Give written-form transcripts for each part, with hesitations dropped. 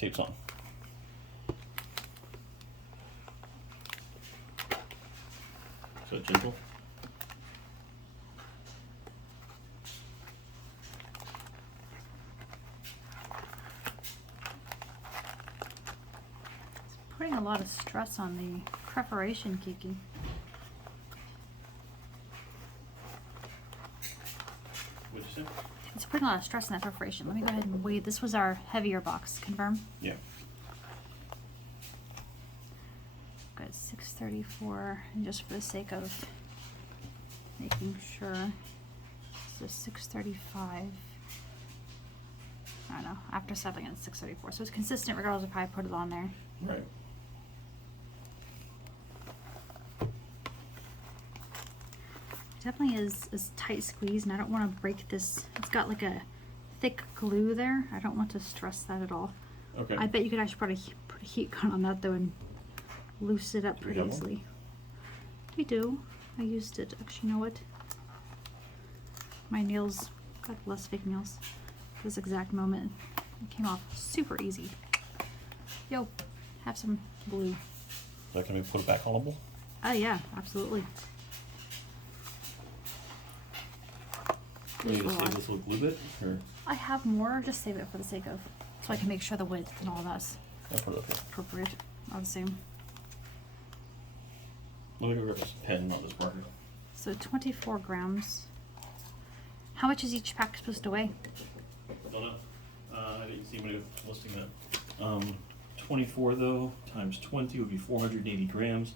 Tape's on. So gentle. It's putting a lot of stress on the preparation, Kiki. What'd you say? It's putting a lot of stress on that preparation. Let me go ahead and weigh. This was our heavier box. Confirm? Yeah. Got 634, and just for the sake of making sure, so 635. I don't know. After settling, it's 634. So it's consistent regardless of how I put it on there. Right. Definitely is tight squeeze, and I don't want to break this. It's got like a thick glue there. I don't want to stress that at all. Okay. I bet you could actually put a heat gun on that though and loose it up pretty easily. We do. I used it. Actually, you know what? My nails, God bless fake nails. This exact moment, it came off super easy. Yo, have some glue. So can we put it back on a bowl? Oh yeah, absolutely. We need to save this little glue bit, or I have more. Just save it for the sake of, so I can make sure the width and all that's I'll put it up here. appropriate. All the same. Let me go grab this pen, not this marker. So 24 grams. How much is each pack supposed to weigh? Don't know. I didn't see anybody listing that. 24 though times 20 would be 480 grams,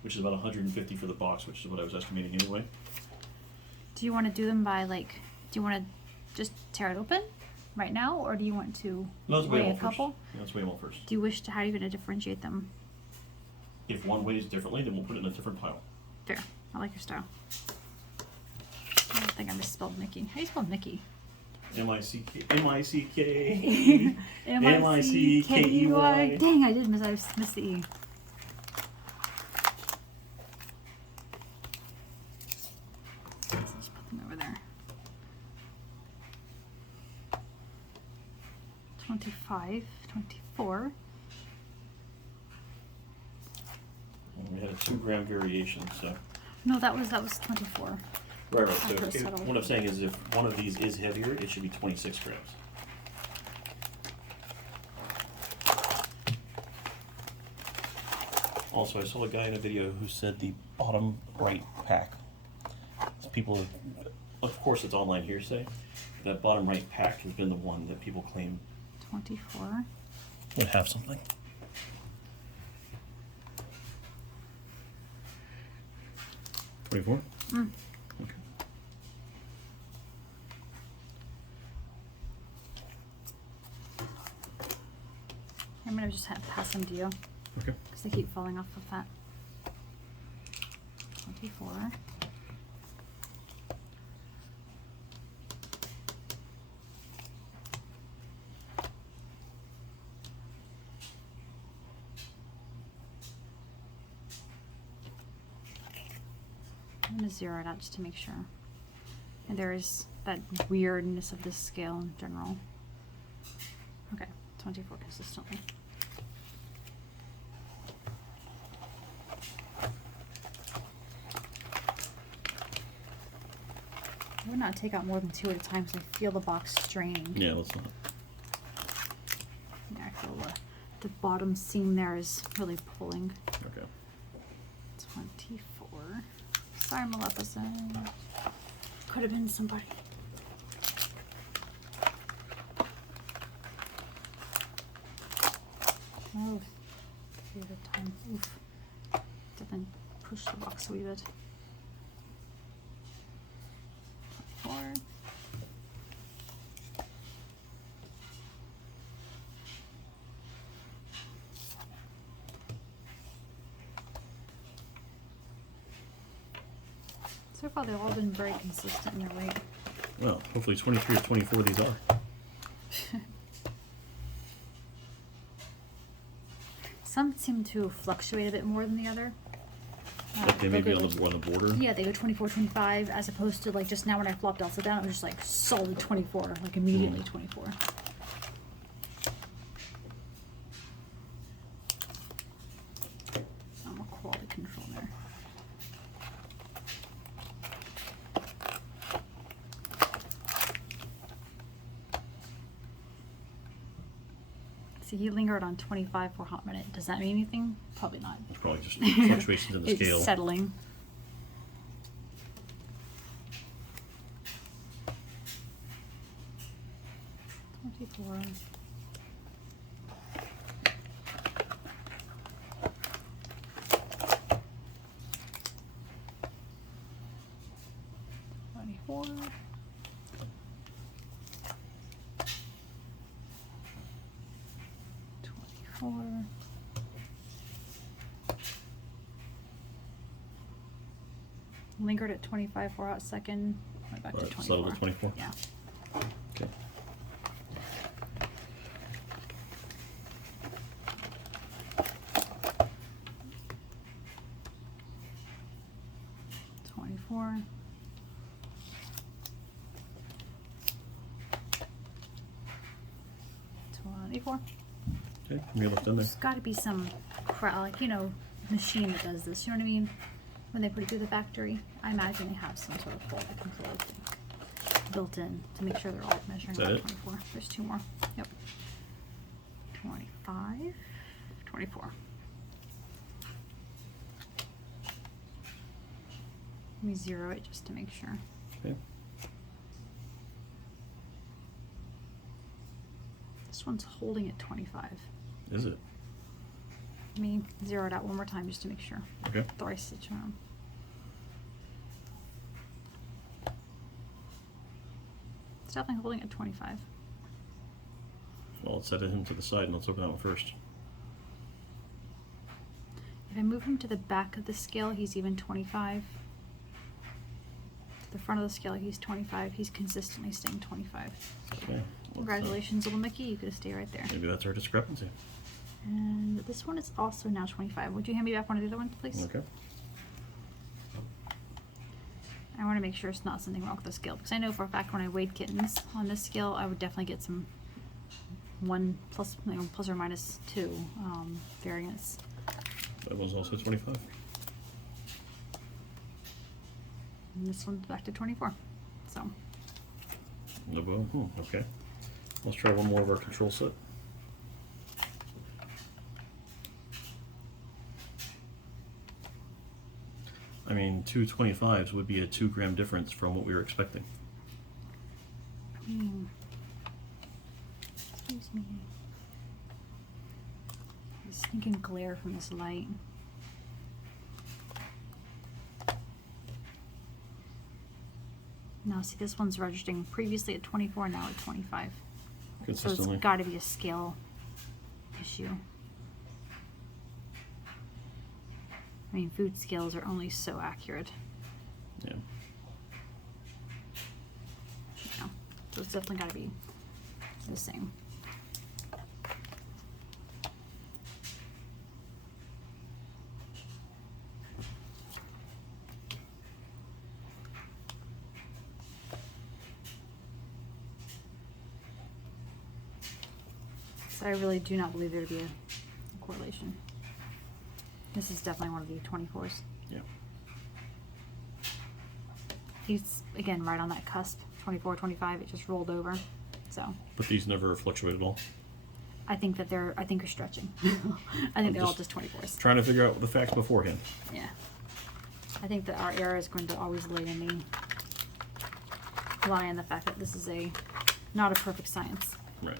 which is about 150 for the box, which is what I was estimating anyway. Do you want to do them by like? Do you want to just tear it open right now, or do you want to No, let's weigh weigh them a all first. couple? Yeah, let's weigh them all first. Do you wish to? How are you going to differentiate them? If one weighs differently, then we'll put it in a different pile. Fair. I like your style. I don't think I misspelled Mickey. How do you spell Mickey? M-I-C-K. M-I-C-K-E-Y. M-I-C-K-E-Y. Dang, I did miss the E. Let's just put them over there. 25, 24. And we had a 2-gram variation, so. No, that was 24. Right. So After settled. what I'm saying is if one of these is heavier, it should be 26 grams. Also, I saw a guy in a video who said the bottom right pack. People, of course it's online hearsay, that bottom right pack has been the one that people claim 24. would have something. $24? Mm. Okay. I'm gonna just pass them to you Okay. because they keep falling off of that. 24. I'm gonna zero it out just to make sure. And there is that weirdness of this scale in general. Okay, 24 consistently. I would not take out more than 2 at a time because I feel the box straining. Yeah, let's not. Yeah, I feel the bottom seam there is really pulling. Okay. 24. Sorry, Maleficent. Could have been somebody. Oh, 3 at a time. Oof. Definitely push the box a wee bit. 24. So far, they've all been very consistent in their weight. Well, hopefully 23 or 24 these are. Some seem to fluctuate a bit more than the other. Like they may be they'll on go the border. Yeah, they go 24, 25, as opposed to like just now when I flopped Elsa down, it was just like solid 24, like immediately 24. See, he lingered on 25 for a hot minute. Does that mean anything? Probably not. It's probably just fluctuations in the It's scale. settling. $24. $24. Lingered at 25 for a hot second. Went back to 24. Settled at 24? Yeah. Okay. $24. $24. Okay, you left in there. There's got to be some like, you know, machine that does this. You know what I mean? When they put it through the factory, I imagine they have some sort of quality control thing built in to make sure they're all measuring Is that out it? 24. There's two more. Yep. 25, 24. Let me zero it just to make sure. Okay. This one's holding at 25. Is it? Let me zero it out one more time just to make sure. Okay. Thrice each round. It's definitely holding at 25. Well, let's set him to the side and let's open that one first. If I move him to the back of the scale, he's even 25. To the front of the scale, he's 25. He's consistently staying 25. Okay. Congratulations, little Mickey. You could stay right there. Maybe that's our discrepancy. And this one is also now 25. Would you hand me back one of the other ones, please? Okay. I want to make sure it's not something wrong with the scale, because I know for a fact when I weighed kittens on this scale, I would definitely get some plus or minus 2 variance. That one's also 25. And this one's back to 24. So No boom. Okay. Let's try one more of our control set. I mean, 2 25s would be a 2 gram difference from what we were expecting. Excuse me. This stinking glare from this light. Now, see, this one's registering previously at 24, now at 25. So Consistently. it's got to be a scale issue. I mean, food scales are only so accurate. Yeah. Yeah. So it's definitely got to be the same. So I really do not believe there to be a correlation. This is definitely one of the 24s. Yeah. He's, again, right on that cusp. 24, 25, it just rolled over. So But these never fluctuate at all. I think you're stretching. I think they're all just 24s. Trying to figure out the facts beforehand. Yeah. I think that our error is going to always lie in the fact that this is not a perfect science. Right.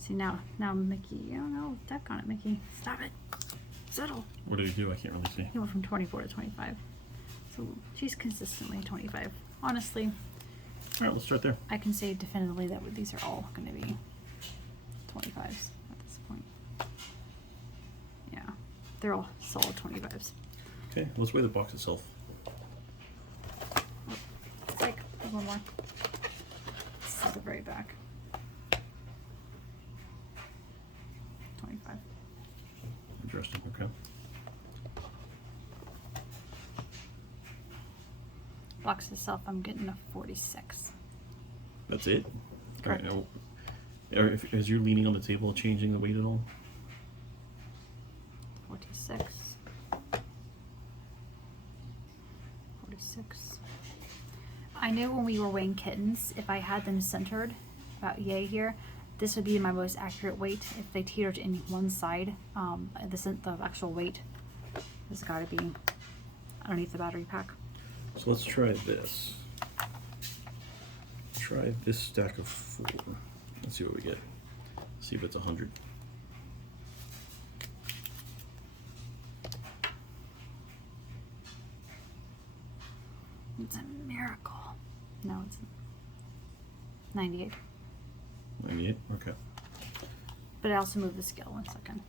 See, now Mickey, I don't know, deck on it, Mickey. Stop it. Settle. What did he do? I can't really see. He went from 24 to 25. So she's consistently 25. Honestly, All right, let's start there. I can say definitively that these are all going to be 25s at this point. Yeah, they're all solid 25s. Okay, let's weigh the box itself. It's like one more. This is the very back. 25. Interesting. Okay. Box itself, I'm getting a 46. That's it. Correct. All right, now, as you're leaning on the table, changing the weight at all? 46. 46. I knew when we were weighing kittens, if I had them centered, about yay here, this would be my most accurate weight. If they teetered in one side, the actual weight has got to be underneath the battery pack. So let's try this. Try this stack of 4. Let's see what we get. See if it's 100. It's a miracle. No, it's 98. 98? Okay. But I also moved the scale 1 second.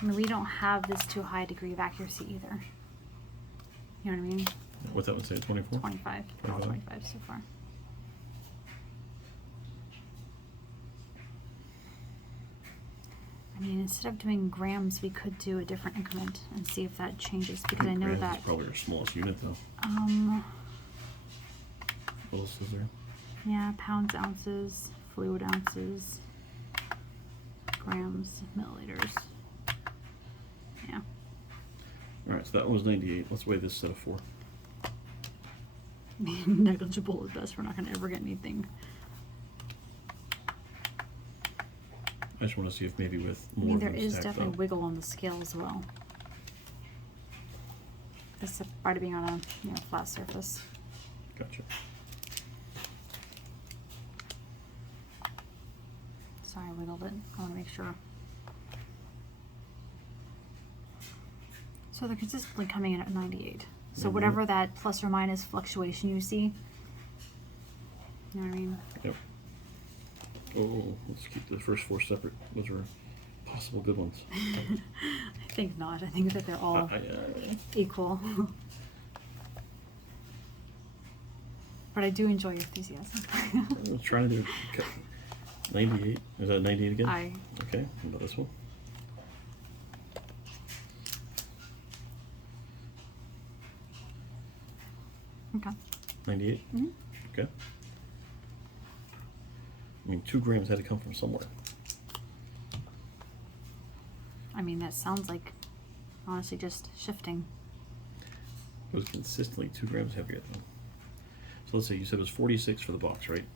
I mean, we don't have this too high degree of accuracy either. You know what I mean? What's that one say? 24? 25. All 25 so far. I mean, instead of doing grams, we could do a different increment and see if that changes, because I know Grams that. is probably our smallest unit, though. What else is there? Yeah, pounds, ounces, fluid ounces, grams, milliliters. Yeah. Alright, so that one was 98. Let's weigh this set of 4. Negligible at best. We're not going to ever get anything. I just want to see if maybe with I more mean, of there them is stacked definitely up. wiggle on the scale as well. This part of being on a flat surface. Gotcha. Sorry, I wiggled it. I want to make sure. So they're consistently coming in at 98. So whatever that plus or minus fluctuation you see, you know what I mean? Yep. Oh, let's keep the first 4 separate. Those are possible good ones. I think not. I think that they're all equal. But I do enjoy your enthusiasm. I'm trying to do 98. Is that 98 again? Aye. Okay, how about this one? Okay. 98? Mm-hmm. Okay. I mean, 2 grams had to come from somewhere. I mean, that sounds like honestly just shifting. It was consistently 2 grams heavier though. So let's say you said it was 46 for the box, right?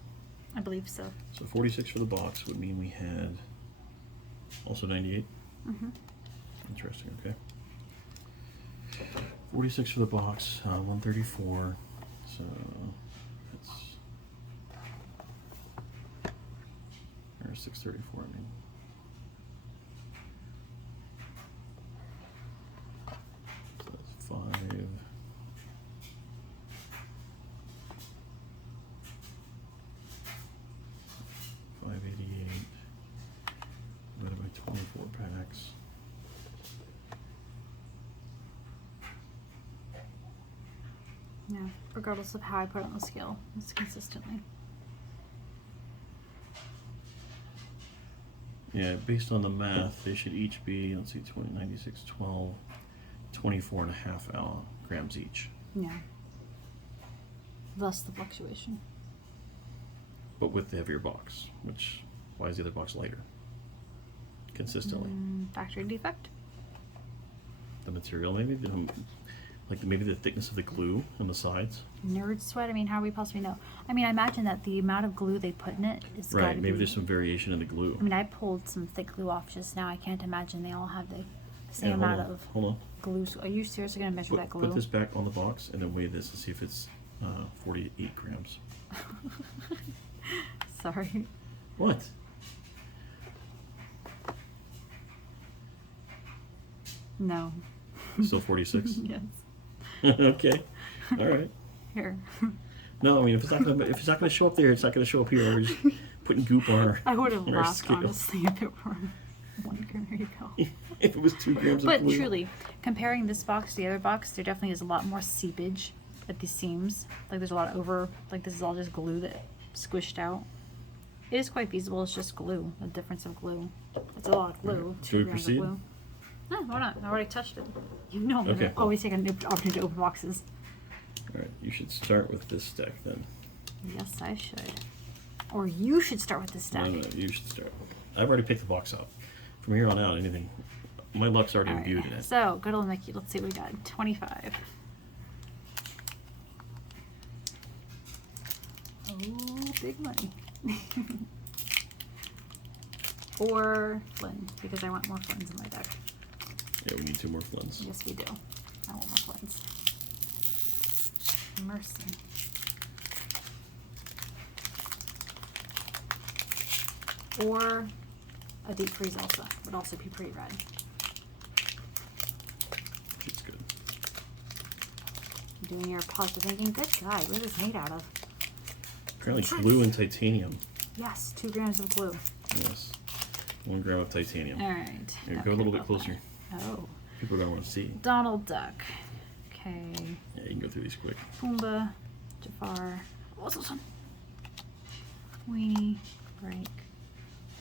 I believe so. So 46 for the box would mean we had also 98? Mm-hmm. Interesting, okay. 46 for the box, 134. So that's or 634, I mean. So that's 5. Divided by 24 packs. Yeah, regardless of how I put it on the scale, it's consistently. Yeah, based on the math, they should each be, let's see, 20, 96, 12, 24 and a half grams each. Yeah. Thus the fluctuation. But with the heavier box, which, why is the other box lighter? Consistently. Factory defect? The material maybe? Like maybe the thickness of the glue on the sides? Nerd sweat? I mean, how do we possibly know? I mean, I imagine that the amount of glue they put in it is Right, gotta maybe be, there's some variation in the glue. I mean, I pulled some thick glue off just now. I can't imagine they all have the same Yeah, amount of hold on. glue. So are you seriously going to measure that glue? Put this back on the box and then weigh this and see if it's 48 grams. Sorry. What? No. Still 46? Yes. Okay. All right. Here. No, I mean if it's not gonna show up there, it's not gonna show up here. We're just putting goop on our. I would have on our laughed, scale. honestly, if it were 1 gram. There you go. If it was 2 grams of But glue. truly, comparing this box to the other box, there definitely is a lot more seepage at the seams. Like there's a lot of like this is all just glue that squished out. It is quite feasible. It's just glue, a difference of glue. It's a lot of glue. Alright, 2 should we grams proceed? of glue. No, why not? I already touched it. You know I'm Okay, gonna cool. always take an opportunity to open boxes. Alright, you should start with this deck then. Yes, I should. Or you should start with this deck. No, you should start. I've already picked the box up. From here on out, anything. My luck's already Alright, imbued in it. so, good old Mickey. Let's see what we got. 25. Oh, big money. Or Flynn, because I want more Flynns in my deck. Yeah, we need 2 more Flynns. Yes, we do. I want more Flynns. Mercy. Or a deep freeze Elsa would also be pretty rad. She's good. Doing your positive thinking. Good God, what is this made out of? Apparently glue and titanium. Yes, 2 grams of glue. Yes. 1 gram of titanium. All right. Here, go a little bit closer. Oh. People are going to want to see. Donald Duck. Okay. Yeah, you can go through these quick. Pumbaa. Jafar. What's this one? Weenie. Break.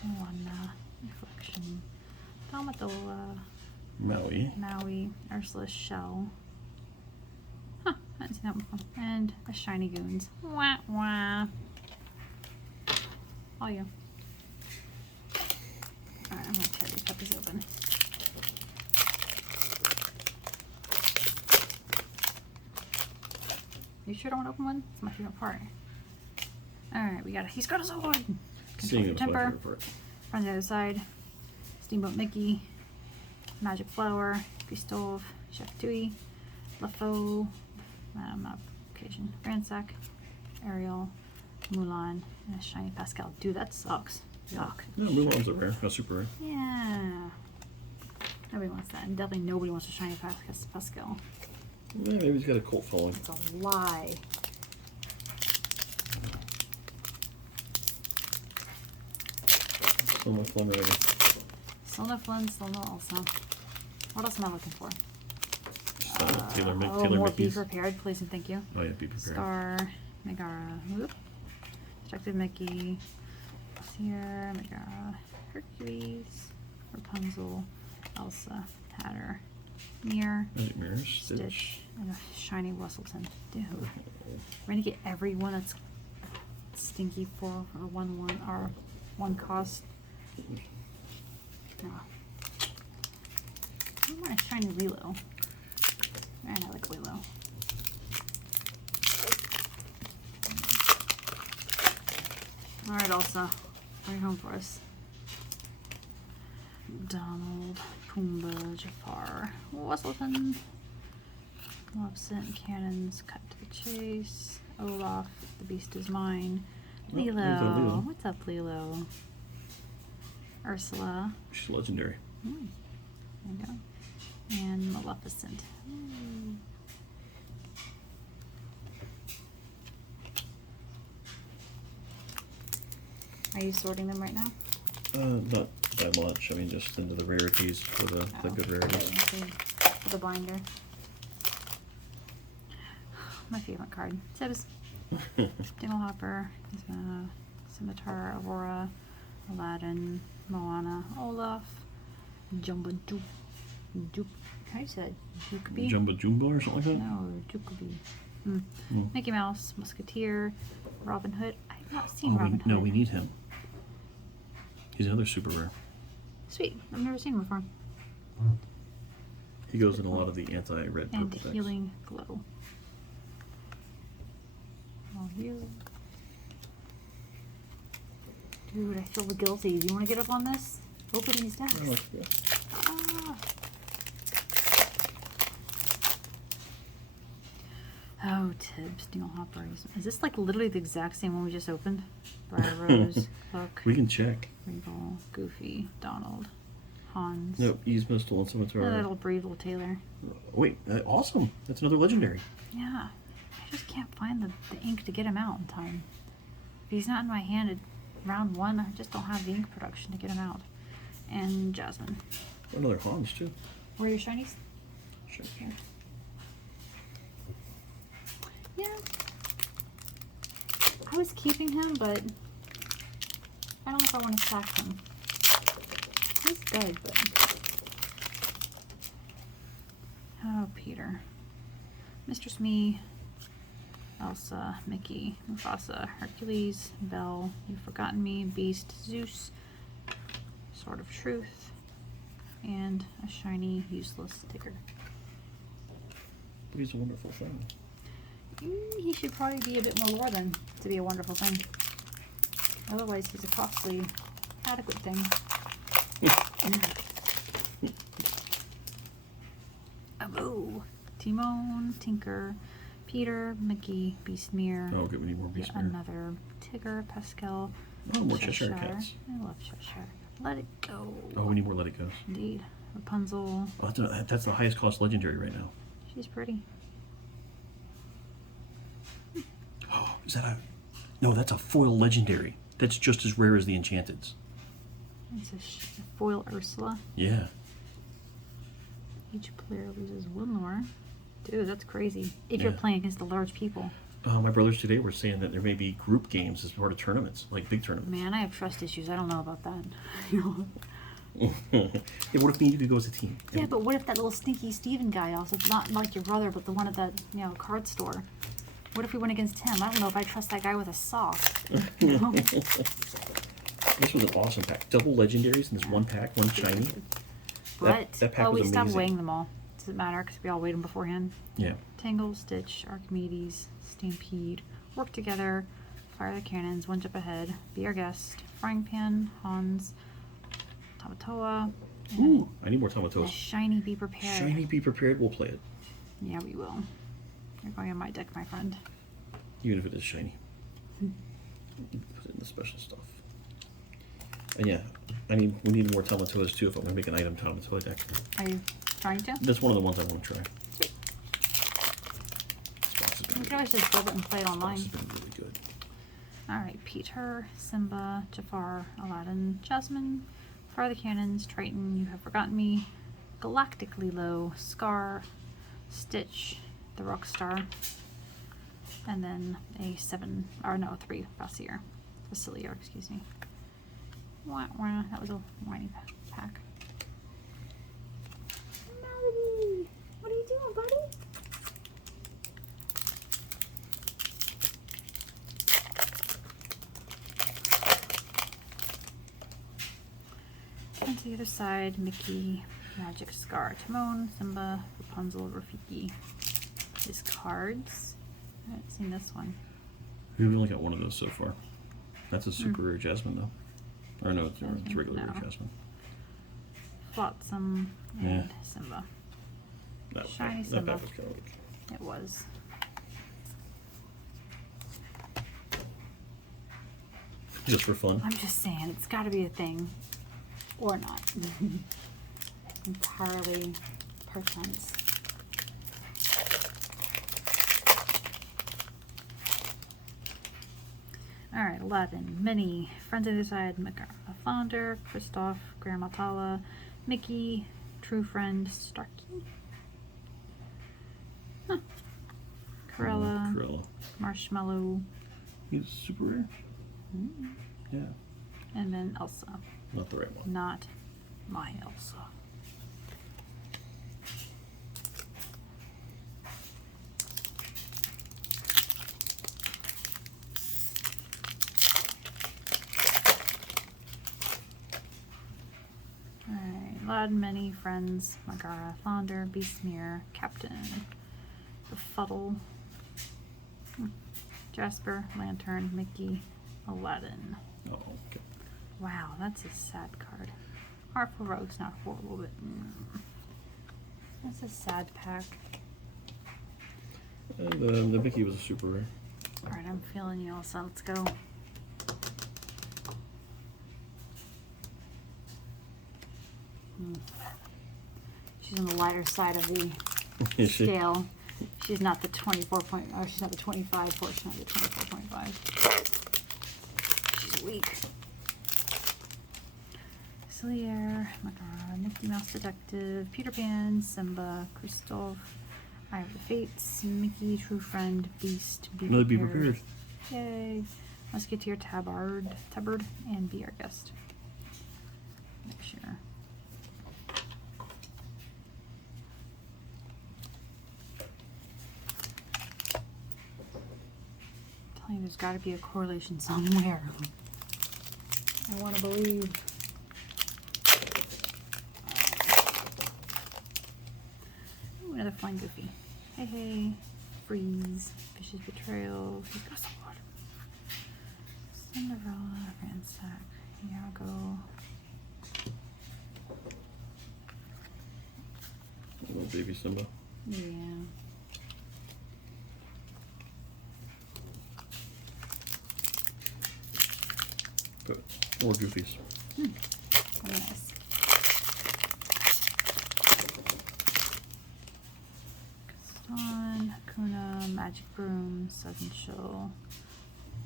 Moana. Reflection. Dalmatola. Maui. Maui. Ursula's Shell. Huh. I haven't seen that one before. And a Shiny Goons. Wah wah. All you. Alright, I'm gonna tear these puppies open. You sure don't want to open one? It's my favorite part. Alright, he's got a sword! Control your temper. From the other side. Steamboat Mickey. Magic Flower. Christophe. Chef Tui. LaFaux. Not occasion. Ransack. Ariel. Mulan. And a shiny Pascal. Dude, that sucks. Yuck. No, Mulan's a rare. A super rare. Yeah. Nobody wants that. And definitely nobody wants a shiny Pascal. Yeah, maybe he's got a cult following. It's a lie. Still no Flynn ready. Still no Flynn, still no Elsa. What else am I looking for? Taylor more be Mickey's. prepared, please and thank you. Oh yeah, be prepared. Scar, Megara, whoop. Detective Mickey, Seer, Megara, Hercules, Rapunzel, Elsa, Hatter, Mirror, Magic Mirrors. Stitch, and a shiny Westleton. Dude, we're gonna get everyone that's stinky for a 1/1 or 1 cost. No. I want a shiny Lilo. And I like Lilo. Alright, Elsa. Bring it home for us. Donald, Pumbaa, Jafar, Westleton, Lobson, Cannons, Cut to the Chase, Olaf, The Beast is Mine, Oh, there's a Lilo. Lilo. What's up, Lilo? Ursula. She's legendary. There you go. And Maleficent. Are you sorting them right now? Not that much. I mean, just into the rarities for the good rarities. For the binder. My favorite card. Sibs. Dinglehopper. Scimitar. Aurora. Aladdin. Moana. Olaf. Jumbo Duke. Duke. How do you say that? Dukeby? Jumbo Jumbo or something like that? No, Dukeby. Mickey Mouse. Musketeer. Robin Hood. I've not seen Robin Hood. No, we need him. He's another super rare. Sweet. I've never seen him before. He goes in a lot of the anti-red And purple decks. Healing Glow. All you. Dude, I feel guilty. Do you want to get up on this? Open these decks. Oh, yeah. Ah. Oh, Tibbs, Dinglehopper. Is this like literally the exact same one we just opened? Briar Rose, Hook, We can check. Regal, Goofy, Donald, Hans. Nope, Yzma, Stolen Scimitar. Little Breed, Little Taylor. Wait, awesome. That's another legendary. Yeah, I just can't find the ink to get him out in time. If he's not in my hand at round 1, I just don't have the ink production to get him out. And Jasmine. Another Hans, too. Where are your shinies? Sure. Here. Yeah. I was keeping him, but I don't know if I want to sack him. He's good, but Oh, Peter. Mr. Smee, Elsa, Mickey, Mufasa, Hercules, Belle, You've Forgotten Me, Beast, Zeus, Sword of Truth, and a shiny, useless Tigger. But he's a wonderful thing. He should probably be a bit more lore than to be a wonderful thing. Otherwise, he's a costly, adequate thing. Oh, Timon, Tinker, Peter, Mickey, Beastmere. Oh, good. We need more Yet Beastmere. another Tigger, Pascal. Oh, more Cheshire Cats. I love Cheshire. Let it go. Oh, we need more Let It Goes. Indeed. Rapunzel. Oh, that's the highest cost legendary right now. She's pretty. Oh, is that a... No, that's a foil legendary. That's just as rare as the Enchanteds. It's a foil Ursula. Yeah. Each player loses one lore. Dude, that's crazy. If Yeah. you're playing against the large people. My brothers today were saying that there may be group games as part of tournaments, like big tournaments. Man, I have trust issues. I don't know about that. Yeah, what if me and you could go as a team? Yeah, but what if that little stinky Steven guy also, not like your brother, but the one at that, card store? What if we went against him? I don't know if I trust that guy with a saw. You know? This was an awesome pack. Double legendaries in this one pack, one shiny. But, that pack was we stopped amazing. weighing them all. Does it matter? Because we all weighed them beforehand. Yeah. Tangle, Stitch, Archimedes, Stampede, Work Together, Fire the Cannons, One Jump Ahead, Be Our Guest, Frying Pan, Hans, Tamatoa, and Ooh, I need more a Tomatos. Shiny Be Prepared. Shiny, be prepared. We'll play it, Yeah, we will. You're going on my deck, my friend. even if it is shiny. Put it in the special stuff. And yeah, we need more Tomatos too if I'm gonna make an item Tomatoa deck. Are you trying to? That's one of the ones I want to try. You can always just build it and play it online. This has been really good. Alright, Peter, Simba, Jafar, Aladdin, Jasmine, Fire the Cannons, Triton, You Have Forgotten Me, Galactically Low, Scar, Stitch, the Rockstar, and then a 3 Facilier, excuse me. Wah, wah, that was a whiny pack. Melody! What are you doing, buddy? And to the other side, Mickey, Magic Scar, Timon, Simba, Rapunzel, Rafiki. His cards. I haven't seen this one. We've only got one of those so far. That's a super rare Jasmine though. Or no, it's a regular rare No. Jasmine. Flotsam and Simba. Shiny That Simba. pack was kind of weak. It was. Just for fun. I'm just saying, it's got to be a thing. Or not. Entirely perchance. Alright, 11. Minnie, Friends on the Side, Flounder, Kristoff, Grandma Tala, Mickey, True Friend, Starkey. Huh. Corella, Corella. Marshmallow, He's super rare. Yeah. and then Elsa. Not the right one. Not my Elsa. Alright, Aladdin, Minnie, Friends, Megara, Flounder, Beastmere, Captain, Befuddle, Jasper, Lantern, Mickey, Aladdin. Oh, okay. Wow, that's a sad card. Artful Rogue's not horrible, but that's a sad pack. And the Mickey was a super rare. Alright, I'm feeling you, Elsa. Let's go. She's on the lighter side of the Is she? scale. She's not the 24 point. Oh, she's not the 25 portion of the 24.5. She's weak. Cellier, Megara, Mickey Mouse Detective, Peter Pan, Simba, Kristoff, Eye of the Fates, Mickey, True Friend, Beast, Really be prepared. Yay. Musketeer, Tabard, and Be Our Guest. Make sure. telling you, there's got to be a correlation somewhere. I want to believe. Ooh, another flying goofy. Hey, hey. Freeze. Fish's betrayal. He's got some water. Cinderella. Ransack. Iago. Little baby Simba. Yeah. Good. More goofies. Very nice. Gaston, Hakuna, Magic Broom, Southern Chill.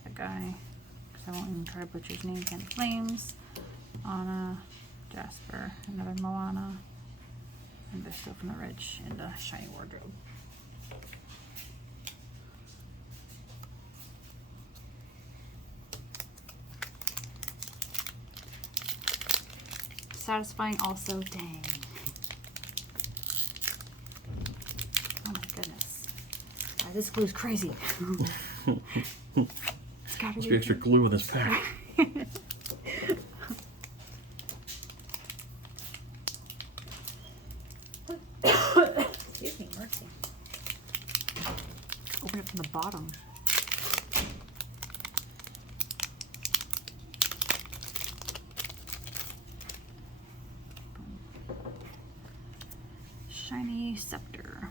That guy. Because I won't even try to butcher his name. Candy Flames. Anna, Jasper, another Moana. And they're still from the Rich and a shiny wardrobe. Satisfying also, dang. Oh my goodness. This glue is crazy. It's gotta Must be extra glue in this pack. Excuse me, mercy. Open it from the bottom. Shiny Scepter.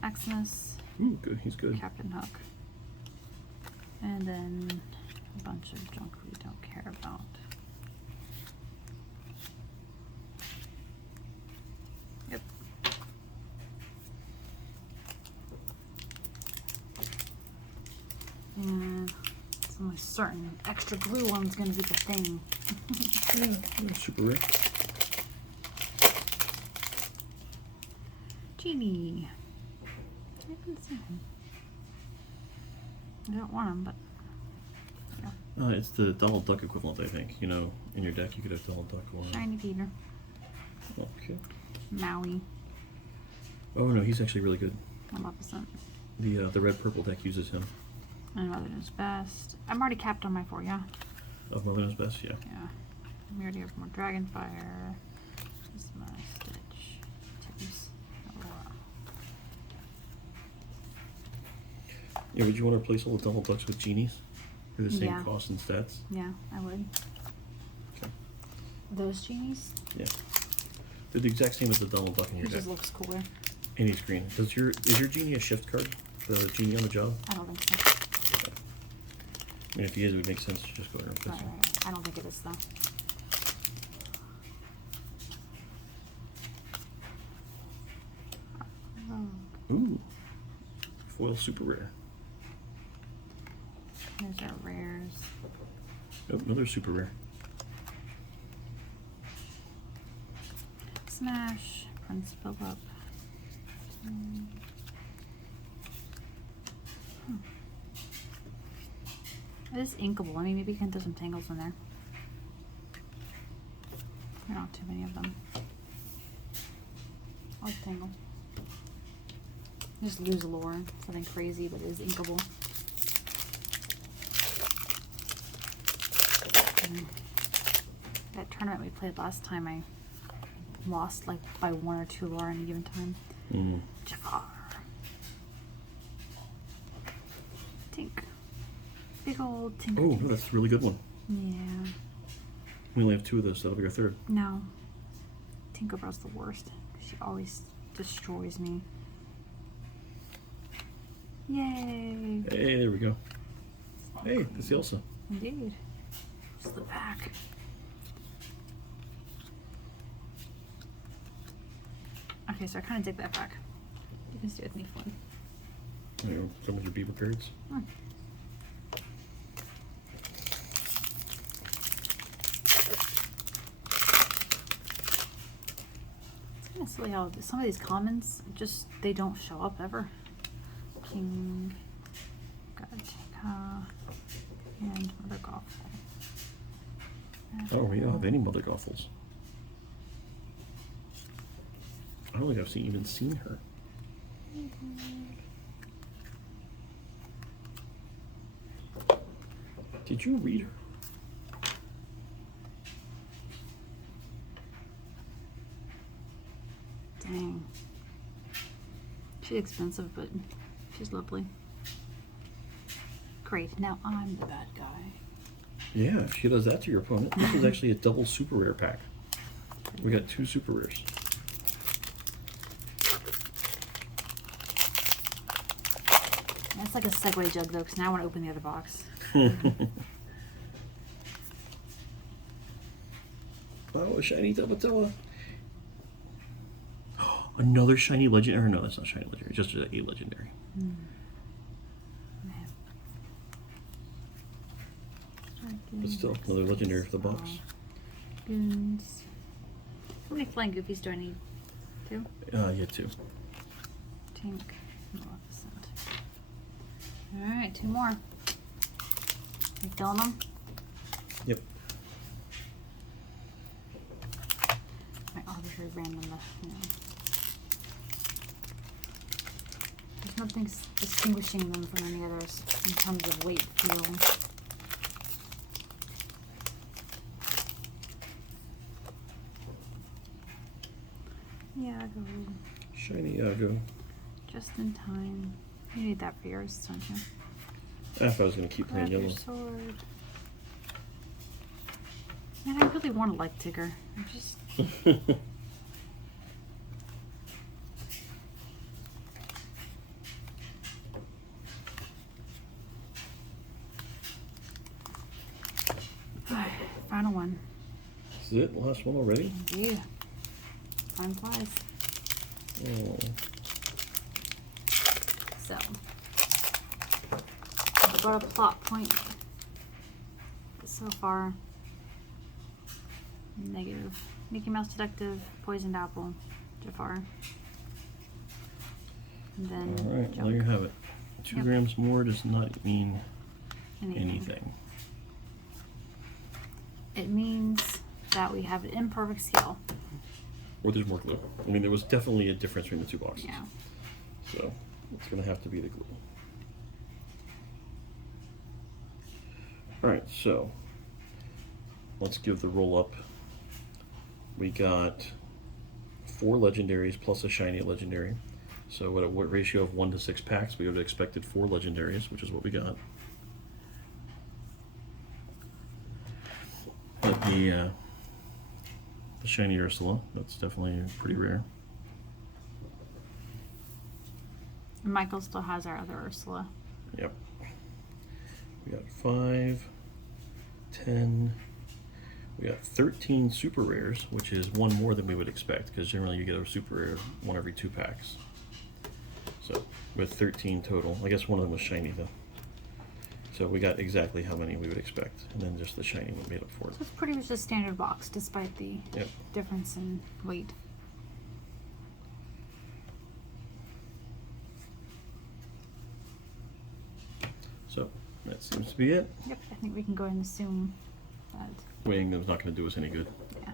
Maximus. Ooh, good. He's good. Captain Hook. And then a bunch of junk we don't care about. Yep. And it's almost certain extra glue one's gonna be the thing. Yeah, super rare. Genie. I haven't seen him. I don't want him, but yeah. It's the Donald Duck equivalent, I think. You know, in your deck you could have Donald Duck or... Shiny Peter. Okay. Maui. Oh no, he's actually really good. I'm opposite. The red-purple deck uses him. And Mother Knows Best. I'm already capped on my 4, yeah? Of Mother Knows Best, yeah. Yeah. We already have more Dragonfire. This is my Stitch. Tips. Aurora. Yeah, would you want to replace all the Donald Ducks with genies? For the same Yeah. cost and stats? Yeah, I would. Okay. Those genies? Yeah. They're the exact same as the Donald Duck in your It deck. just looks cooler. Any screen. Is your genie a shift card? The genie on the job? I don't think so. I mean, if he is, it would make sense to just go ahead and replace Right, him. right, right. I don't think it is though. Ooh. Foil super rare. Those are rares. Oh, another super rare. Smash. Prince Philip. It is inkable. I mean, maybe you can throw some tangles in there. There are not too many of them. I like tangle. Just lose lore. Something crazy, but it is inkable. That tournament we played last time, I lost like by 1 or 2 lore in a given time. Jafar. Tink. Big old Tink. Oh, no, that's a really good one. Yeah. We only have 2 of those, so that'll be our third. No. Tinkerbell's the worst. She always destroys me. Yay! Hey, there we go. Hey, that's Elsa. Indeed. It's the pack. Okay, so I kind of dig that back. You can stay with me, Flynn. There, some of your beaver cards. Hmm. It's kind of silly how some of these commons just they don't show up ever. King, Gattaca, and Mother Gothel. Oh, we don't have any Mother Gothels. I don't think I've even seen her. Did you read her? Dang. She's expensive, but she's lovely. Great, now I'm the bad guy. Yeah, if she does that to your opponent. This is actually a double super rare pack. We got 2 super rares. That's like a segue jug though, because now I want to open the other box. Oh, a shiny Tabatella. Another shiny legendary. No, that's not shiny legendary. Just a legendary. But still, another legendary for the box. Goons. How many flying goofies do I need? 2? Yeah, 2. Tink. Maleficent. Alright, 2 more. You filling them? Yep. I arbitrary random. There's nothing distinguishing them from any others in terms of weight, feel. Yago. Shiny Yago. Just in time. You need that for yours, don't you? If I was going to keep playing Grab yellow. your sword. Man, I really want to like Tigger. I'm just... Final one. This is it? Last one already? Yeah. Time flies. Oh. So, I've got a plot point. So far, negative. Mickey Mouse Detective, Poisoned Apple, Jafar. And then Alright, junk. well you have it. 2 Yep. grams more does not mean Anything. anything. It means that we have an imperfect scale. Or there's more glue. I mean, there was definitely a difference between the 2 boxes. Yeah. So, it's going to have to be the glue. Alright, so, let's give the roll up. We got 4 legendaries plus a shiny legendary. So, at a ratio of 1 to 6 packs, we would have expected 4 legendaries, which is what we got. But the shiny Ursula, that's definitely pretty rare. And Michael still has our other Ursula. Yep. We got 5, 10, we got 13 super rares, which is 1 more than we would expect, because generally you get a super rare 1 every 2 packs. So, with 13 total. I guess one of them was shiny though. So we got exactly how many we would expect, and then just the shiny one made up for it. So it's pretty much a standard box, despite the Yep. difference in weight. So, that seems to be it. Yep, I think we can go ahead and assume that. Weighing them's not going to do us any good. Yeah.